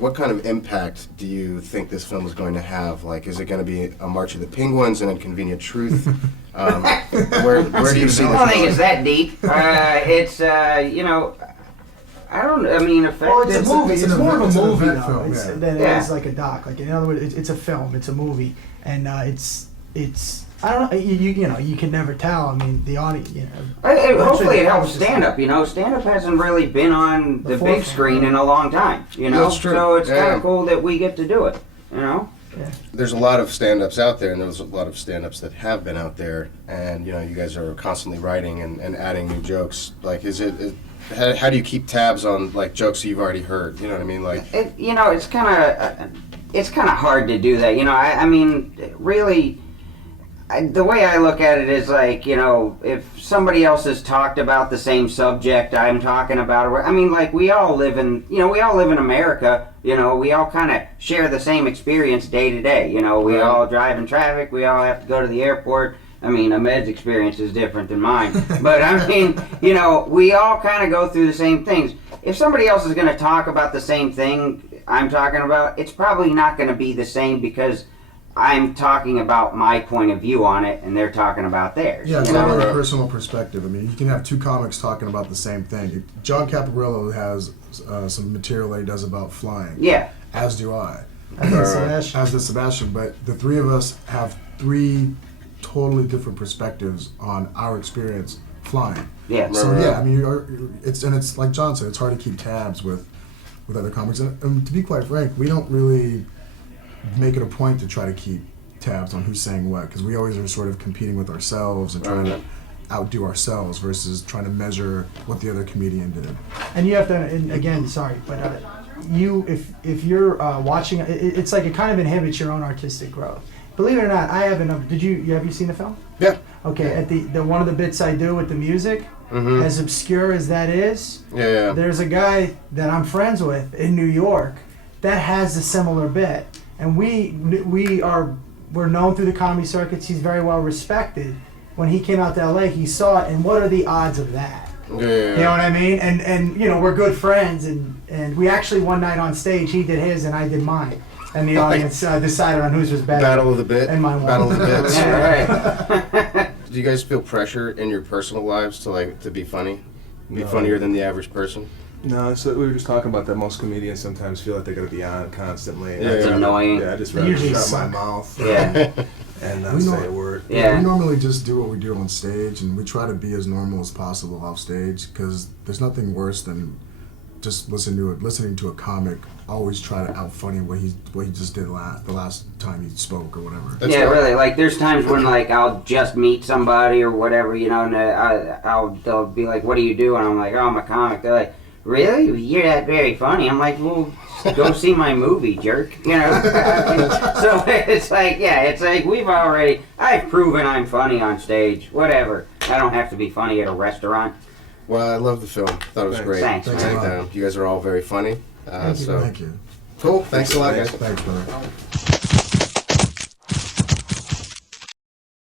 what kind of impact do you think this film is going to have? Like, is it going to be a March of the Penguins, an Inconvenient Truth? Where do you see this? I don't think it's that deep. It's you know, I don't. I mean, Well, it's a movie. It's more of a movie event though, film, than it Yeah. is like a doc. Like in other words, it's a film. It's a movie, and it's. I don't know. You know, you can never tell. I mean, the audience. You know. Hopefully, it helps stand up. You know, stand up hasn't really been on the big forefront, screen in a long time. You know, That's true. so it's kind Yeah. of cool that we get to do it. You know. There's a lot of stand-ups out there, and there's a lot of stand-ups that have been out there, and you know, you guys are constantly writing and adding new jokes. Like, how do you keep tabs on like jokes you've already heard? You know what I mean? Like, You know, it's kind of hard to do that. You know, I mean, really. The way I look at it is like, you know, if somebody else has talked about the same subject I'm talking about, I mean, like we all live in America, you know, we all kind of share the same experience day to day, you know, we all drive in traffic, we all have to go to the airport. I mean, Ahmed's experience is different than mine, but I mean, you know, we all kind of go through the same things. If somebody else is going to talk about the same thing I'm talking about, it's probably not going to be the same because I'm talking about my point of view on it, and they're talking about theirs. Yeah, it's you know? all a personal perspective. I mean, you can have two comics talking about the same thing. John Caparulo has some material that he does about flying. Yeah. As do I. Sebastian. As does Sebastian. But the three of us have three totally different perspectives on our experience flying. Yeah. So yeah, I mean, it's like John said, it's hard to keep tabs with other comics. And to be quite frank, we don't really make it a point to try to keep tabs on who's saying what, because we always are sort of competing with ourselves and trying to outdo ourselves versus trying to measure what the other comedian did. And you have to, and again, sorry, but you, if you're watching, it's like it kind of inhibits your own artistic growth. Believe it or not, I haven't. Have you seen the film? yeah. Okay, at the one of the bits I do with the music, as obscure as that is, Yeah. there's a guy that I'm friends with in New York that has a similar bit, and we're known through the comedy circuits. He's very well respected. When he came out to LA, he saw it, and what are the odds of that? Yeah. You know what I mean? And you know, we're good friends, and we actually one night on stage, he did his and I did mine. And the audience decided on whose was better. Battle of the Bit. And mine won. Battle of the Bits. Yeah, right. Do you guys feel pressure in your personal lives to be funny? Be funnier than the average person? No, so we were just talking about that. Most comedians sometimes feel like they got to be on constantly. Yeah, It's annoying. Yeah, I just They rather usually shut my suck. mouth Yeah. and not We know- say a word. Yeah. We normally just do what we do on stage, and we try to be as normal as possible off stage, because there's nothing worse than just listening to a comic always try to out funny what he just did the last time he spoke or whatever. That's Yeah, right. really. Like, there's times when, like, I'll just meet somebody or whatever, you know, and they'll be like, "What do you do?" And I'm like, "Oh, I'm a comic." They're like, "Really? You're that very funny." I'm like, "Well, go see my movie, jerk." You know? So it's like, yeah, it's like I've proven I'm funny on stage. Whatever. I don't have to be funny at a restaurant. Well, I love the film. Thought it was Thanks. great. Thanks, And, you guys are all very funny. Thank you. So Thank you. cool. Thanks a lot, guys. Thanks, brother.